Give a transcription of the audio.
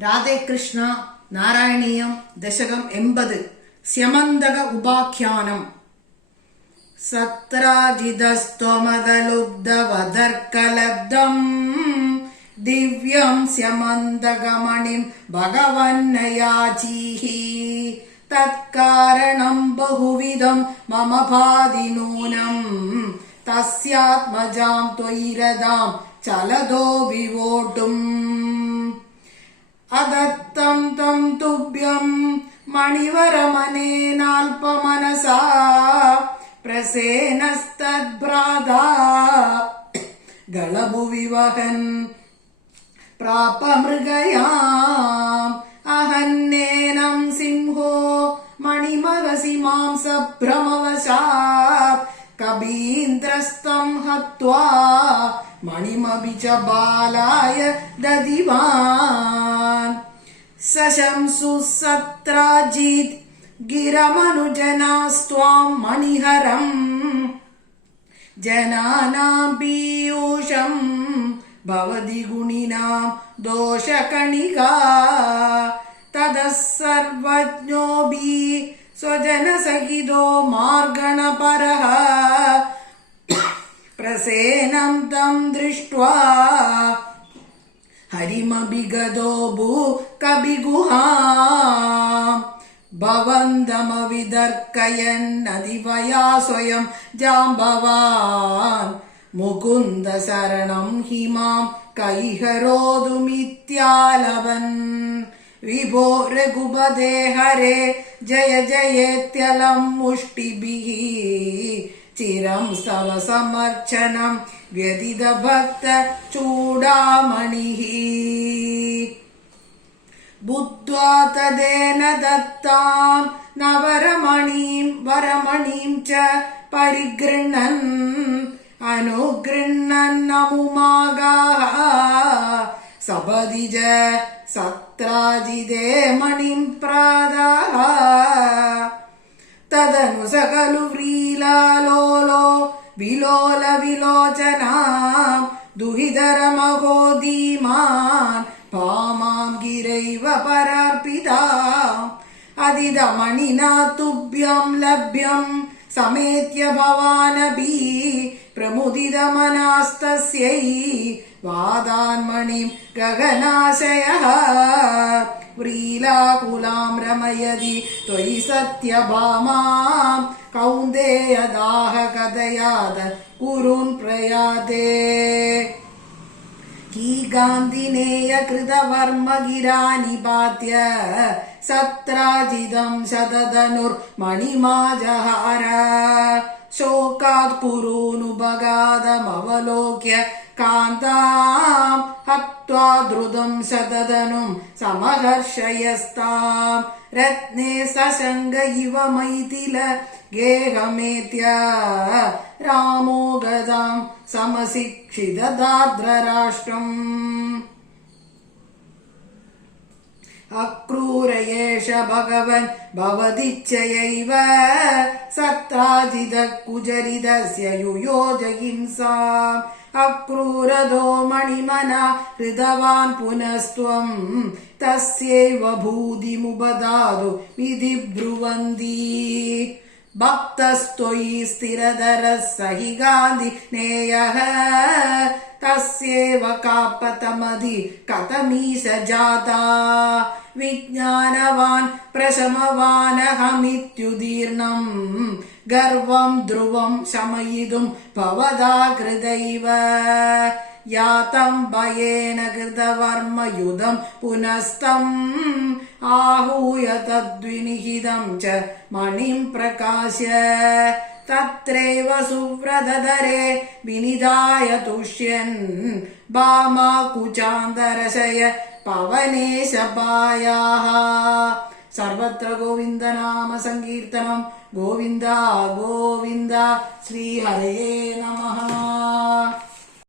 രാധേ കൃഷ്ണ. നാരായണീയം ദശകം 80. സ്യമന്തക ഉപാഖ്യാനം. സത്രാജിതസ്ത്വമദലുബ്ധവദർക്കലബ്ധം ദിവ്യം സ്യമന്തകമണിം ഭഗവന്നയാചീഹി തത്കാരണം ബഹുവിധം മമ ഭാതി നൂനം തസ്യാത്മജാം ത്വയിരതാം ചലതോ വിവോട്ടും അദത്തം തം തുഭ്യം മണിവരമനേനാൽപമനസാ പ്രസേനസ്തദ്ഭ്രാതാ ഗളഭുവിവഹൻ പ്രാപമൃഗയാം അഹന്നേനം സിംഹോ മണിമഹസി മാംസഭ്രമവശാത് കബീന്ദ്രസ്തം ഹത്വാ മണിമപി ച ബാലായ ദദിവാൻ സശംസു സത്രാജിത് ഗിരമനുജനാസ്ത്വാം മണിഹരം ജനാനാം പീയൂഷം ഭവതി ഗുണിനാം ദോഷകണികാ തതഃ സർവജ്ഞോപി സ്വജനസഹിതോ മാർഗണപരഃ പ്രസേനം തം ദൃഷ്ട്വാ ഹരിമഭിഗതോ ഭൂ കവിഗുഹാം ഭവന്തമവിതർക്കയന്നതിവയാ സ്വയം ജാംബവാൻ മുകുന്ദ ശരണം ഹിമാം കൈഹരോതുമിത്യാലവൻ വിഭോ രഘുപതേ ഹരേ ജയ ജയേത്യലം മുഷ്ടിഭിഃ ചിരം സ്തവ സമർച്ചനം വ്യതിത ഭക്ത ചൂടാമണിഃ ബുദ്ധ്വാ തദേന ദത്താം നവരമണീം വരമണീം ച പരിഗൃഹ്ണൻ അനുഗൃഹ്ണൻ നമുമാഗാഃ സപദി ച സത്രാജിതേ മണിം പ്രാദാഃ തദനു സകലു വ്രീലാലോലോ വിലോല വിലോചനാം ദുഹിതരമഹോ ധീമാൻ ഭാമാം ഗിരൈവ പരാർപ്പിതാം അതിദമണിനാ തുഭ്യം ലഭ്യം സമേത്യ ഭവാനപി പ്രമുദിതമനാസ്തസ്യൈ വാദാന്മണിം ഗഗനാശയഃ വ്രീലാകുലാം രമയതി ത്വയി സത്യഭാമാം കൗന്ദേയദാഹ കഥയാത കുരുൻ പ്രയാതേ കീകാന്തിനേയ കൃതവർമ്മ ഗിരാനിപാത്യ സത്രാജിതം ശതധനുർ മണിമാജഹാര ശോകാത് കുരൂനുപഗാതമവലോക്യ കാന്താം ഹത്വാ ദ്രുതം ശതധനും സമഹർഷയസ്താം രത്നേ സശങ്ക ഇവ മൈഥില ഗേഹമേത്യ രാമോ ഗദാം സമശിക്ഷിതദാർദ്രരാഷ്ട്രം അക്രൂരയേഷ ഭഗവൻ ഭവതിച്ഛയൈവ സത്രാജിത കുചരിതസ്യ യുയോജ ഹിംസാം അക്രൂരദോ മണിമന ഹൃതവാൻ പുനസ്ത്വം തസ്യൈവ ഭൂതിമുപദാതു വിധി ബ്രുവന്തി ഭക്തസ്ത്വയി സ്ഥിരധരഃ സഹി ഗാന്ധി നേയഃ തസ്യേവ കാപതമധി കഥമീശ ജാതാ വിജ്ഞാനവാൻ പ്രശമവാനഹമിത്യുദീർണം ഗർവം ധ്രുവം ശമയിതും ഭവതാ കൃതൈവ യാതം ഭയേന കൃതവർമ്മയുധം പുനസ്തം ആഹൂയ തദ്വിനിഹിതം ച മണിം പ്രകാശ്യ തത്രൈവ സുവ്രതധരേ വിനിധായ തുഷ്യൻ ഭാമാ കുചാന്തരശയ പവനേശപായാഃ സർവത്ര ഗോവിന്ദനാമ സങ്കീർത്തനം. ഗോവിന്ദ ഗോവിന്ദ. ശ്രീഹരേ നമഃ.